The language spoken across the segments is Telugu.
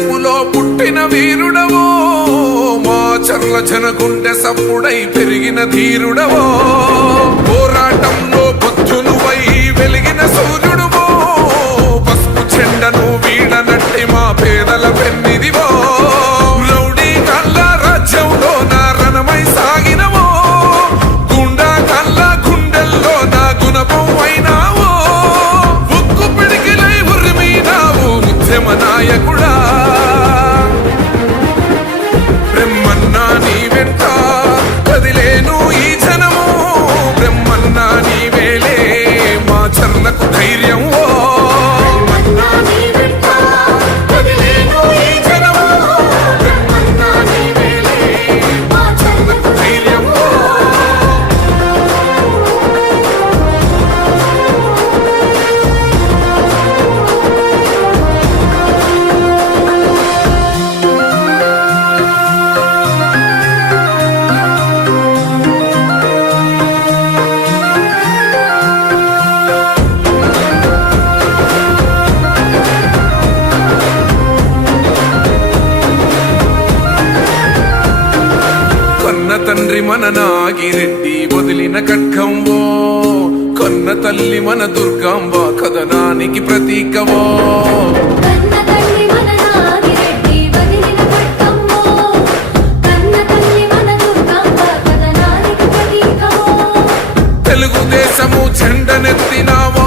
కడుపులో పుట్టిన వీరుడవో మా చర్ల జనగుండె సప్పుడై పెరిగిన ధీరుడవో పోరాటంలో బుద్ధునువై వెలిగిన సూర్యుడువో పసుపు చెండను వీడనట్టి మా పేదల పెన్నిదివో నాయకుడా. can come. కొన్న తండ్రి మన నాగిరెడ్డి వదిలిన కట్కంబో కొన్న తల్లి మన దుర్గాంబ కథనానికి ప్రతీకవో. తెలుగుదేశము చెండనెత్తినావో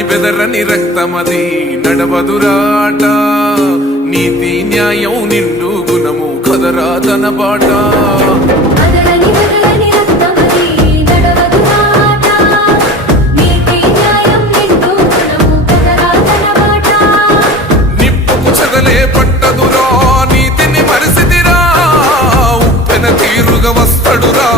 దాని బెదరని రక్తమది నడవదురాట. నీతి న్యాయం నిండు గుణము కదరా తన బాట. నిప్పుకు చదలే పట్టదురా నీతిని మరిసిదిరా ఉప్పెన తీరుగా వస్తడురా.